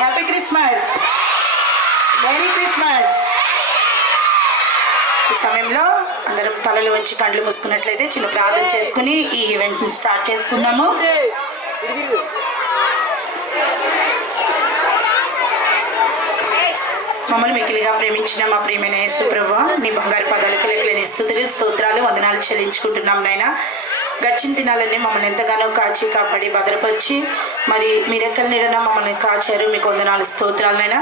Happy Christmas, merry Christmas. ఈ సమయంలో అందరం తలలు వంచి కళ్ళు మూసుకున్నట్లయితే చిన్న ప్రార్థన చేసుకుని ఈ ఈవెంట్ని స్టార్ట్ చేసుకున్నాము. మమ్మల్ని మికిలిగా ప్రేమించిన మా ప్రియమైన యేసు ప్రభువా, నీ బంగారు పదాలకు లెక్కలేని స్తుతులు స్తోత్రాలు వందనాలు చెల్లించుకుంటున్నాం నాయన. గడిచిన దినాలన్నీ మమ్మల్ని ఎంతగానో కాచి కాపాడి భద్రపరిచి మరి మీ రెక్కల నీడన మమ్మల్ని కాచారు. మీకు వందనాలు స్తోత్రాలైనా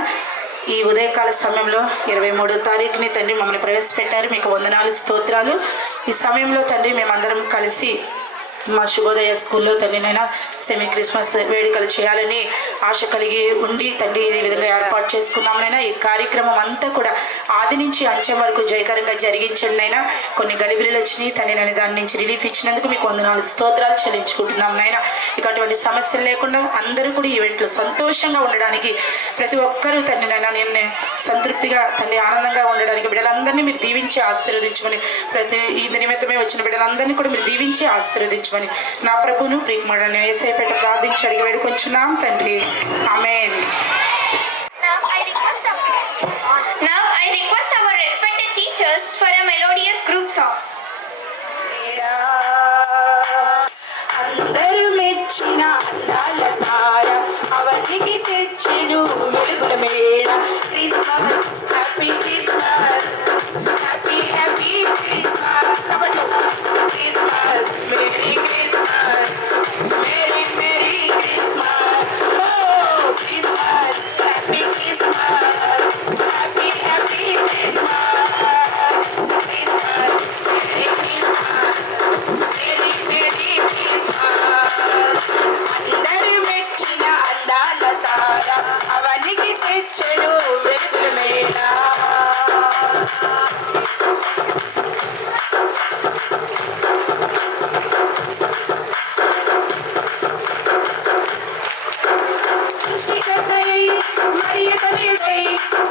ఈ ఉదయకాల సమయంలో 23వ తారీఖుని తండ్రి మమ్మల్ని ప్రవేశపెట్టారు. మీకు వందనాలు స్తోత్రాలు. ఈ సమయంలో తండ్రి మేమందరం కలిసి మా శుభోదయ స్కూల్లో తండ్రినైనా సెమీ క్రిస్మస్ వేడుకలు చేయాలని ఆశ కలిగి ఉండి తండ్రి ఈ విధంగా ఏర్పాటు చేసుకున్నాంనైనా. ఈ కార్యక్రమం అంతా కూడా ఆది నుంచి అంచెం వరకు జయకరంగా జరిగించండి అయినా. కొన్ని గలిబిలీలు వచ్చినాయి తండ్రి, నేను దాని నుంచి రిలీఫ్ ఇచ్చినందుకు మీకు 4 స్తోత్రాలు చెల్లించుకుంటున్నాం నైనా. ఇక అటువంటి సమస్యలు లేకుండా అందరూ కూడా ఈవెంట్లో సంతోషంగా ఉండడానికి ప్రతి ఒక్కరూ తండ్రి నైనా నేను సంతృప్తిగా తండ్రి ఆనందంగా ఉండడానికి బిడ్డలందరినీ మీరు దీవించి ఆశీర్వదించమని, ప్రతి ఈ నిమిత్తమే వచ్చిన బిడ్డలందరినీ కూడా మీరు దీవించి ఆశీర్వదించమని నా ప్రభును ప్రియకుమారుడైన యేసయ్యపేట ప్రార్థించి అడిగి వేడుకొంచున్నాం తండ్రి, ఆమేన్. Now I request our respected teachers for a melodious group song. అందరూ మెచ్చిన అందాల తార అవనికి తెచ్చెను వెలుగుల మేడ. Christmas happy Christmas, happy happy Christmas, Christmas merry Christmas, merry merry Christmas, ఓ Christmas happy Christmas, happy happy Christmas, Christmas merry Christmas, merry merry Christmas. అందరి మెచ్చిన అందాల తార అవనికి తెచ్చెను వెలుగుల మేడ. సృష్టికర్తయై మరియు తనయుడై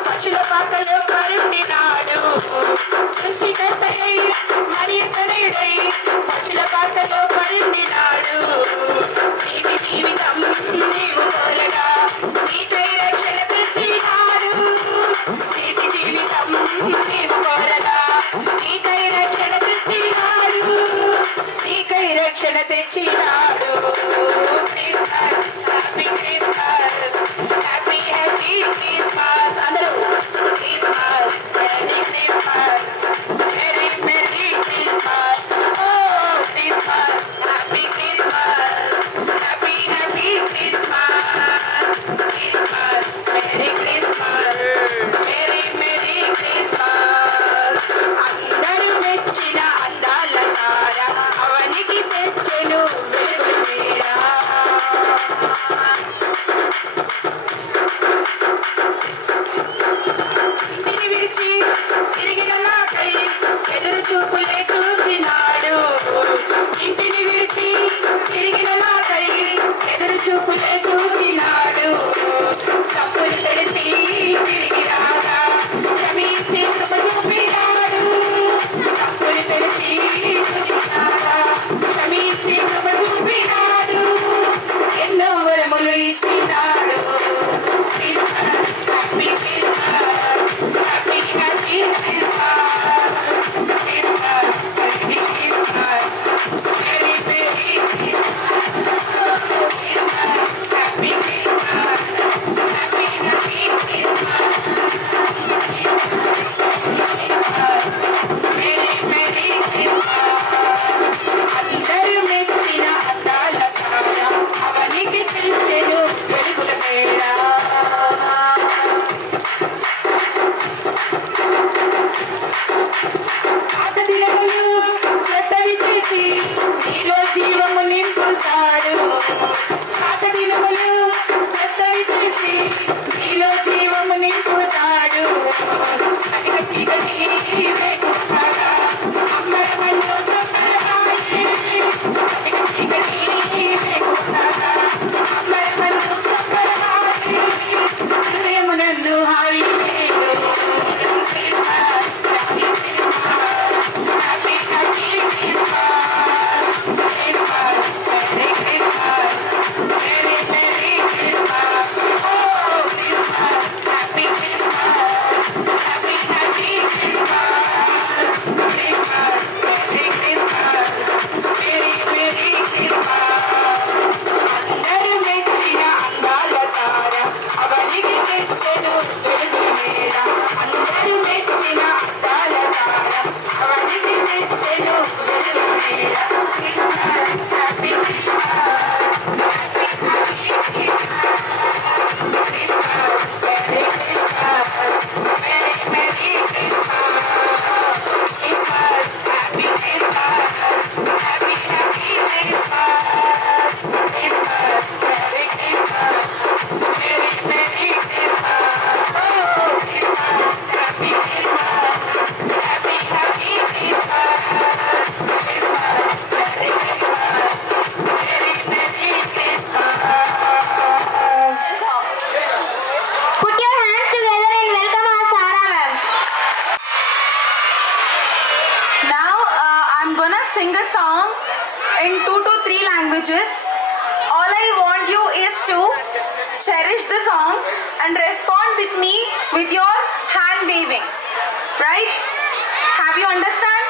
పశుల పాకలో కరుణినాడు. సృష్టికర్తయై మరియు తనయుడై పశుల పాకలో కరుణినాడు. నీతి జీవితం నీవు కోరగా నీకై రక్షణ తెచ్చినాడు. నీతి జీవితం నీవు కోరగా నీకై రక్షణ తెచ్చినాడు. నీకై రక్షణ తెచ్చినాడు. Christmas happy Christmas, happy happy Christmas. అందరూ Christmas merry Christmas, merry merry Christmas, ఓ Christmas happy Christmas, happy happy Christmas, Christmas merry Christmas, merry merry Christmas. అందరూ మెచ్చిన అందాల తార అవనికి తెచ్చెను వెలుగుల మేడ. ఇంటిని విడిచి తిరిగిన నాకై ఎదురు చూపులే చూచినాడు. ఇంటిని విడిచి తిరిగిన నాకై ఎదురు చూపులే చూచినాడు. తప్పులు తెలిసి తిరిగి రాగా క్షమించి కృప చూపినాడు. తప్పులు తెలిసి తిరిగి రాగా క్షమించి కృప చూపినాడు. ఎన్నో వరములు ఇచ్చినాడు. Christmas happy Christmas, happy happy Christmas, Christmas gonna sing a song in 2 to 3 languages. All I want you is to cherish the song and respond with me with your hand waving. Right? Have you understand?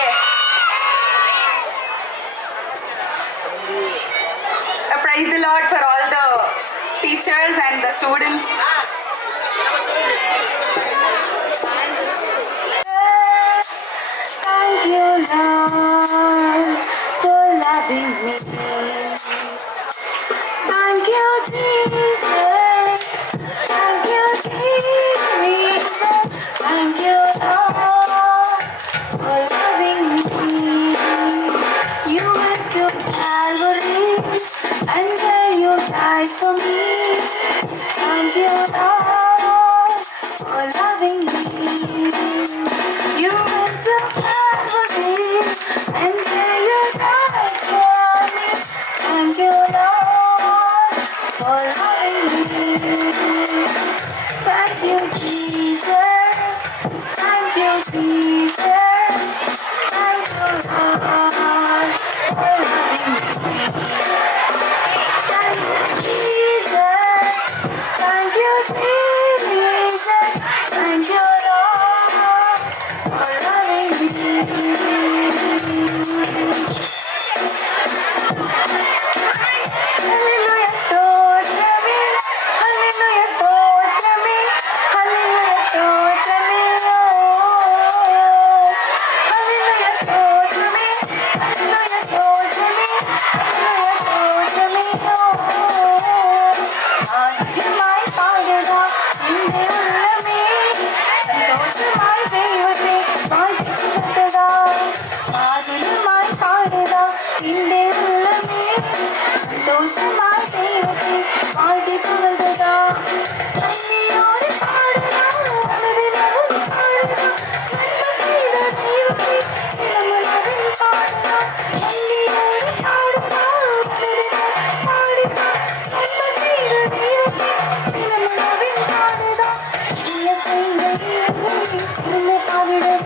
Yes. Praise the Lord for all the teachers and the students. Thank you, Lord, for loving me. Thank you, Jesus. Thank you, Jesus. Thank you, Lord, for loving me. You went to Calvary and then you died for me. Thank you, Lord, for loving me. You went to Calvary and then you died for me. Thank you, Lord, for loving me. Thank you, Jesus. Thank you, Jesus. Thank you, Lord, for loving me. Thank you, Jesus. Thank you, Jesus. Thank you, Lord, for loving me. Hallelujah, stotrame. Hallelujah, stotrame. Hallelujah, stotrame. Hallelujah, stotrame. Hallelujah, stotrame. Hallelujah, stotrame. ആദ്യമായി പാടുക നിന്റെ ഉള്ളമേ സന്തോഷമായി ദൈവത്തെ വാഴ്ത്തിപ്പുകഴ്ത്തുക ആദ്യമായി പാടുക നിന്റെ ഉള്ളമേ സന്തോഷമായി ദൈവത്തെ വാഴ്ത്തിപ്പുകഴ്ത്തുക നന്ദിയോടെ പാടുക അനുദിനവും പാടുക നന്മ ചെയ്ത ദൈവത്തെ ഇളമനവൻ പാടുക നന്ദിയോടെ പാടുക അനുദിനവും പാടുക നന്മ ചെയ്ത ദൈവത്തെ ഇളമനവൻ പാടുക നന്മ ചെയ്ത ദൈവത്തെ ഇളമ പാടുക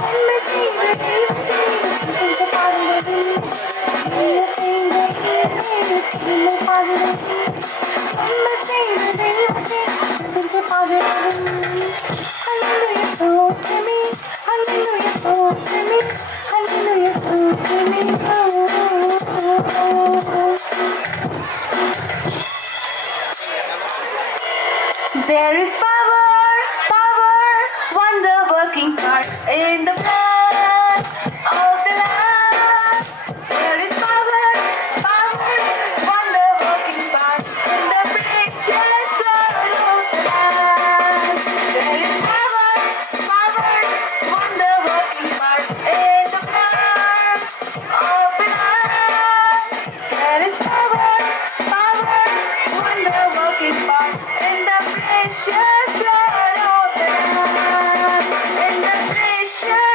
നന്മ ചെയ്ത ദൈവത്തെ ഇളമ പാടുക നന്മ ചെയ്ത ദൈവത്തെ ഇളമ പാടുക നന്മ ചെയ്ത ദൈവത്തെ ഇളമ പാടുക Hallelujah, stotrame. Hallelujah, stotrame. Hallelujah, stotrame. There is power, power, wonder working part in the blood of the Lamb. There is power, power, wonder working part in the precious blood of the Lamb. There is power, power, wonder working part in the blood of the Lamb. There is power, power, wonder working part in the precious blood of the Lamb. In the precious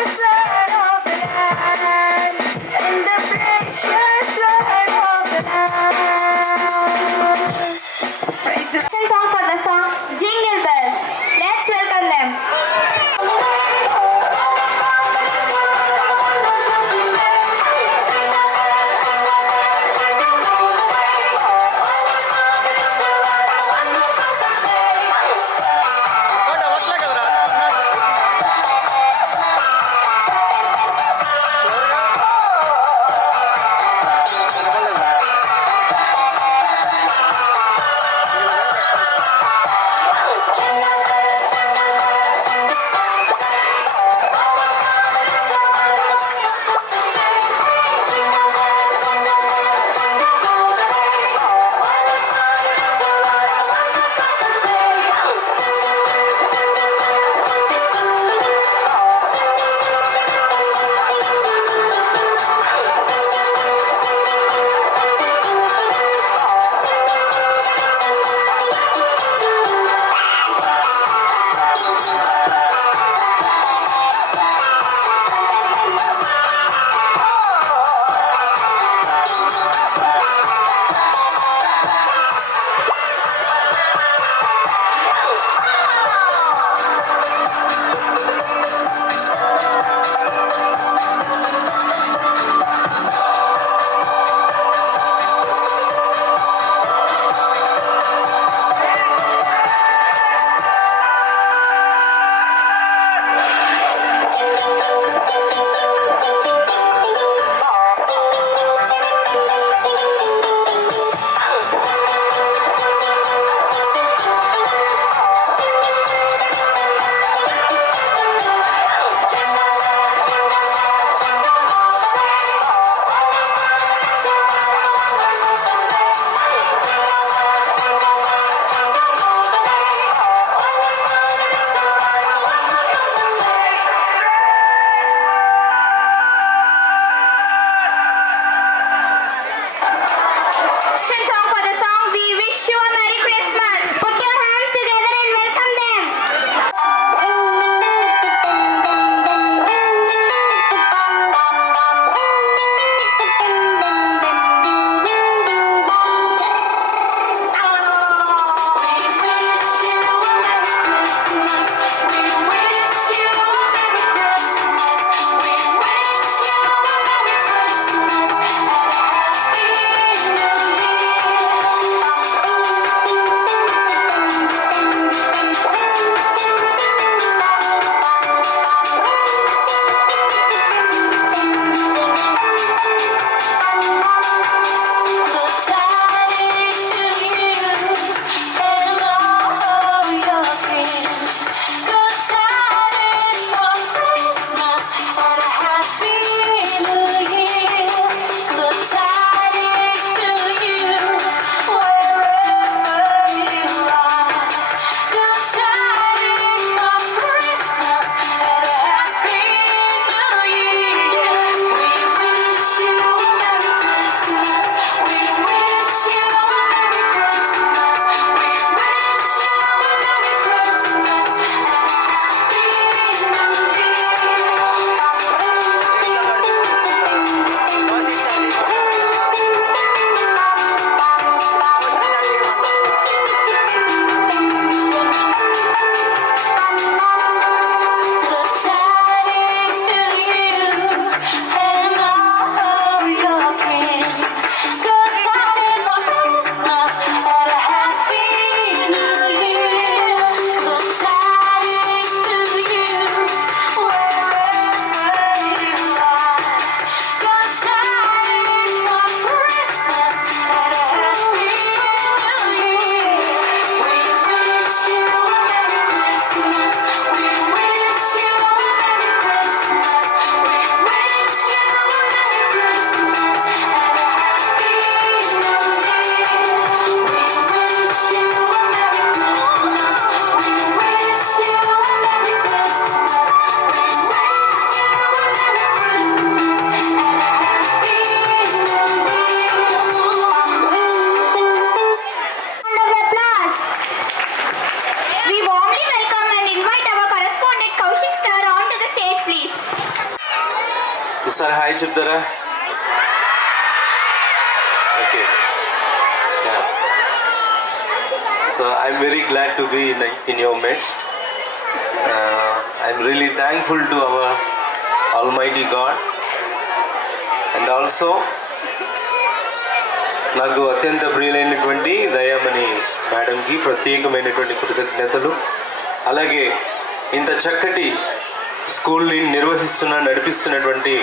ఒకసారి hi చెప్తారా? Okay. So I'm very glad to be in your midst. I'm really thankful to our Almighty God, and also నాకు అత్యంత ప్రియులైనటువంటి దయామణి మేడంకి ప్రత్యేకమైనటువంటి కృతజ్ఞతలు. అలాగే ఇంత చక్కటి స్కూల్ని నడిపిస్తున్నటువంటి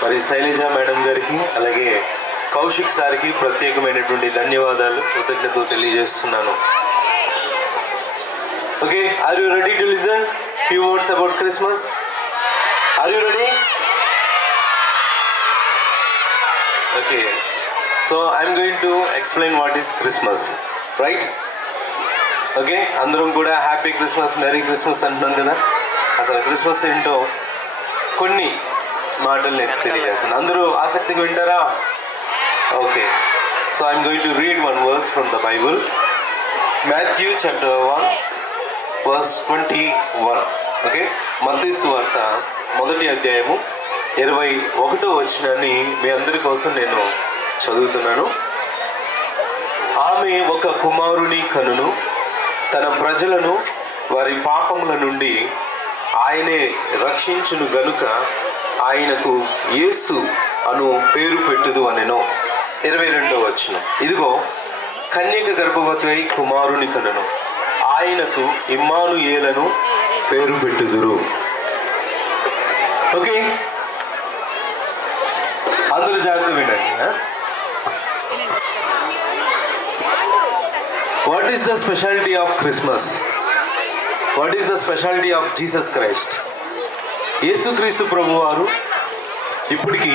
మరి శైలజ మేడం గారికి, అలాగే కౌశిక్ సార్కి ప్రత్యేకమైనటువంటి ధన్యవాదాలు, కృతజ్ఞతలు తెలియజేస్తున్నాను. Okay, are you ready to listen few words about Christmas? Are you ready? Okay, so I'm going to explain what is Christmas, right? Okay, అందరం కూడా హ్యాపీ క్రిస్మస్, మెరీ క్రిస్మస్ అంటున్నాం కదా. అసలు క్రిస్మస్ ఏంటో కొన్ని మాటలు నేను తెలియజేస్తాను. అందరూ ఆసక్తిగా వింటారా? Okay, so I'm going to read one verse from the Bible. Matthew chapter 1 verse 21. Okay, మత్తయి సువార్త 1వ అధ్యాయము 21వ వచనాన్ని మీ అందరి కోసం నేను చదువుతున్నాను. ఆమె ఒక కుమారుని కనును, తన ప్రజలను వారి పాపముల నుండి ఆయనే రక్షించును గనుక ఆయనకు యేసు అను పేరు పెట్టుదు అనెను. 22వ వచనం, ఇదిగో కన్యక గర్భవతి కుమారుని కనును, ఆయనకు ఇమ్మానుయేలను పేరు పెట్టుదురు. ఓకే, అందరూ జాగ్రత్త వినండి. What is the speciality of Christmas? What is the speciality of Jesus Christ? యేసుక్రీస్తు ప్రభు వారు ఇప్పటికి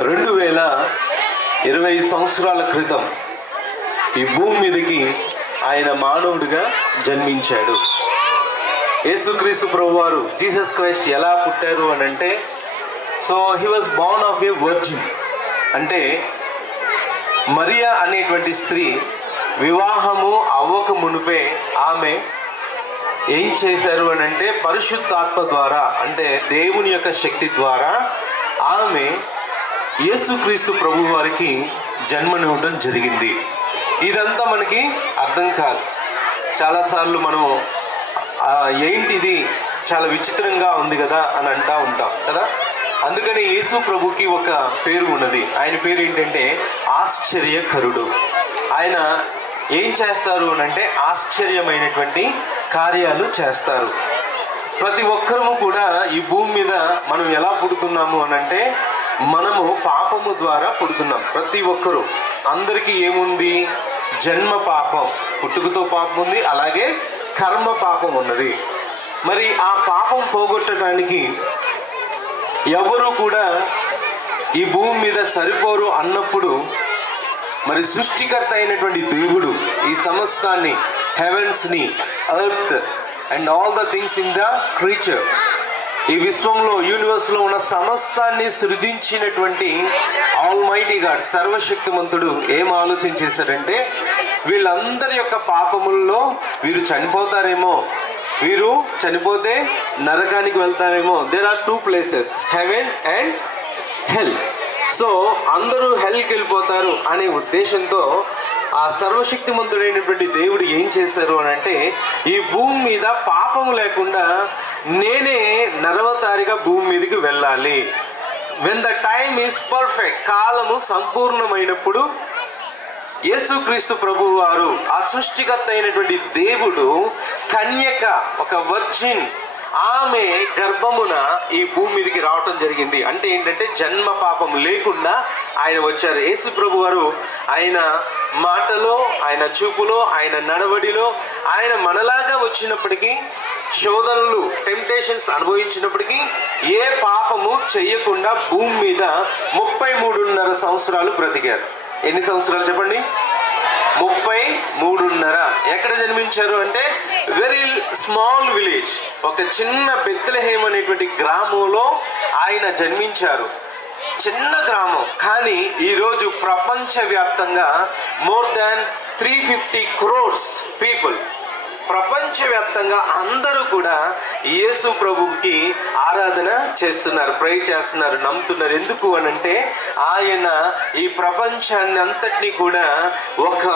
2020 సంవత్సరాల క్రితం ఈ భూమి మీదకి ఆయన మానవుడిగా జన్మించాడు. యేసుక్రీస్తు ప్రభు వారు జీసస్ క్రైస్ట్ ఎలా పుట్టారు అని అంటే, so he was Born of A virgin. అంటే మరియా అనేటువంటి స్త్రీ వివాహము అవ్వక మునిపే ఆమె ఏం చేశారు అని అంటే, పరిశుద్ధాత్మ ద్వారా, అంటే దేవుని యొక్క శక్తి ద్వారా ఆమె యేసుక్రీస్తు ప్రభు వారికి జన్మనివ్వడం జరిగింది. ఇదంతా మనకి అర్థం కాదు. చాలాసార్లు మనము ఏంటిది చాలా విచిత్రంగా ఉంది కదా అని అంటూ ఉంటాం కదా. అందుకని యేసు ప్రభుకి ఒక పేరు ఉన్నది. ఆయన పేరు ఏంటంటే ఆశ్చర్యకరుడు. ఆయన ఏం చేస్తారు అని అంటే ఆశ్చర్యమైనటువంటి కార్యాలు చేస్తారు. ప్రతి ఒక్కరము కూడా ఈ భూమి మీద మనం ఎలా పుడుతున్నాము అని అంటే, మనము పాపము ద్వారా పుడుతున్నాం. ప్రతి ఒక్కరూ, అందరికీ ఏముంది? జన్మ పాపం, పుట్టుకతో పాపం ఉంది, అలాగే కర్మ పాపం ఉన్నది. మరి ఆ పాపం పోగొట్టడానికి ఎవరు కూడా ఈ భూమి మీద సరిపోరు అన్నప్పుడు, మరి సృష్టికర్త అయినటువంటి దేవుడు ఈ సమస్తాన్ని, హెవెన్స్ని, earth and all the things in the creature, ఈ విశ్వంలో, యూనివర్స్లో ఉన్న సమస్తాన్ని సృజించినటువంటి ఆల్మైటీ గాడ్, సర్వశక్తిమంతుడు ఏం ఆలోచన చేశాడంటే, వీళ్ళందరి యొక్క పాపముల్లో వీరు చనిపోతారేమో, వీరు చనిపోతే నరకానికి వెళ్తారేమో. There are 2 places, heaven and hell. So అందరూ హెల్కి వెళ్ళిపోతారు అనే ఉద్దేశంతో ఆ సర్వశక్తిమంతుడైనటువంటి దేవుడు ఏం చేశారు అని అంటే, ఈ భూమి మీద పాపము లేకుండా నేనే నరవతారిగా భూమి మీదకి వెళ్ళాలి. When the time is perfect, కాలము సంపూర్ణమైనప్పుడు యేసుక్రీస్తు ప్రభు వారు, ఆ సృష్టికర్త అయినటువంటి దేవుడు, కన్యక, ఒక వర్జిన్, ఆమె గర్భమున ఈ భూమి మీదకి రావటం జరిగింది. అంటే ఏంటంటే జన్మ పాపం లేకుండా ఆయన వచ్చారు. యేసు ప్రభు వారు ఆయన మాటలో, ఆయన చూపులో, ఆయన నడవడిలో, ఆయన మనలాగా వచ్చినప్పటికీ, శోధనలు, టెంప్టేషన్స్ అనుభవించినప్పటికీ ఏ పాపము చెయ్యకుండా భూమి మీద 33.5 సంవత్సరాలు బ్రతికారు. ఎన్ని సంవత్సరాలు చెప్పండి? 33.5. ఎక్కడ జన్మించారు అంటే వెరీ స్మాల్ విలేజ్, ఒక చిన్న బెత్లెహేం అనేటువంటి గ్రామంలో ఆయన జన్మించారు. చిన్న గ్రామం, కానీ ఈరోజు ప్రపంచవ్యాప్తంగా more than 350 crores పీపుల్ ప్రపంచవ్యాప్తంగా అందరూ కూడా యేసు ప్రభువుకి ఆరాధన చేస్తున్నారు, ప్రే చేస్తున్నారు, నమ్ముతున్నారు. ఎందుకు అనంటే ఆయన ఈ ప్రపంచాన్ని అంతటినీ కూడా ఒక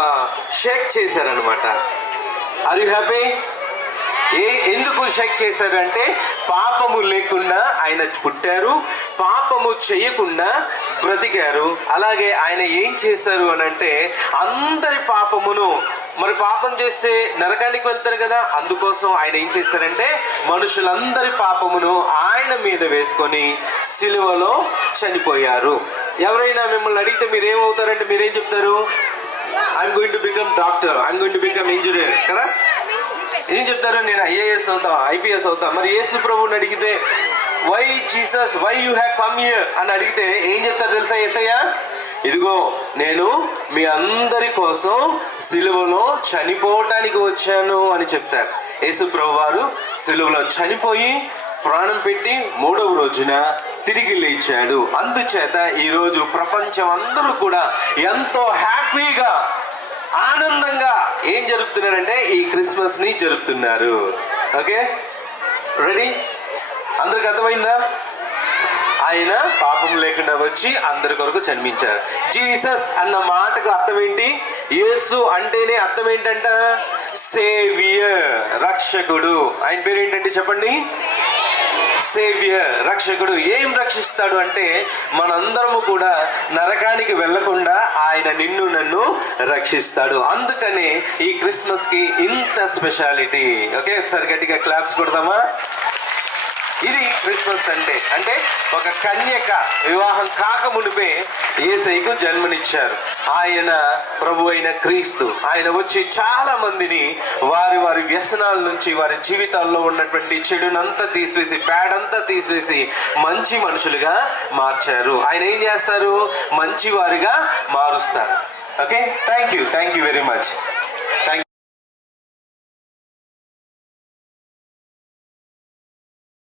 షేక్ చేశారనమాట. Are you happy? ఎందుకు షేక్ చేశారంటే పాపము లేకుండా ఆయన పుట్టారు, పాపము చేయకుండా బ్రతికారు. అలాగే ఆయన ఏం చేశారు అనంటే అందరి పాపమును, మరి పాపం చేస్తే నరకానికి వెళ్తారు కదా, అందుకోసం ఆయన ఏం చేశారంటే మనుషులందరి పాపమును ఆయన మీద వేసుకొని సిలువలో చనిపోయారు. ఎవరైనా మిమ్మల్ని అడిగితే మీరేమవుతారంటే మీరేం చెప్తారు? I'm going to become doctor, I'm going to become engineer కదా. ఏం చెప్తారు? నేను ఐఏఎస్ అవుతా, ఐపీఎస్ అవుతా. మరి యేసు ప్రభువుని అడిగితే why Jesus why you have come here అని అడిగితే ఏం చెప్తారు తెలుసా? యేసయ్య, ఇదిగో నేను మీ అందరి కోసం సిలువలో చనిపోవటానికి వచ్చాను అని చెప్తారు. యేసు ప్రభు వారు సిలువలో చనిపోయి ప్రాణం పెట్టి 3వ రోజున తిరిగి లేచాడు. అందుచేత ఈరోజు ప్రపంచం అందరూ కూడా ఎంతో హ్యాపీగా, ఆనందంగా ఏం జరుపుతున్నారంటే ఈ క్రిస్మస్ ని జరుపుతున్నారు. Okay, ready? అందరికి అర్థమైందా? ఆయన పాపం లేకుండా వచ్చి అందరి కొరకు జన్మించారు. జీసస్ అన్న మాటకు అర్థం ఏంటి? యేసు అంటేనే అర్థం ఏంటంట? సేవియర్, రక్షకుడు. ఆయన పేరు ఏంటంటే చెప్పండి? సేవియర్, రక్షకుడు. ఏం రక్షిస్తాడు అంటే మనందరము కూడా నరకానికి వెళ్లకుండా ఆయన నిన్ను నన్ను రక్షిస్తాడు. అందుకనే ఈ క్రిస్మస్ కి ఇంత స్పెషాలిటీ. ఓకే, ఒకసారి గట్టిగా క్లాప్స్ కొడదామా? ఇది క్రిస్మస్ అంటే ఒక కన్యక వివాహం కాక మునిపే యేసయ్యకు జన్మనిచ్చారు. ఆయన ప్రభు అయిన క్రీస్తు. ఆయన వచ్చి చాలా మందిని వారి వారి వ్యసనాల నుంచి, వారి జీవితాల్లో ఉన్నటువంటి చెడునంతా తీసివేసి, బ్యాడ్ అంతా తీసివేసి మంచి మనుషులుగా మార్చారు. ఆయన ఏం చేస్తారు? మంచి వారిగా మారుస్తారు. Okay, thank you very much.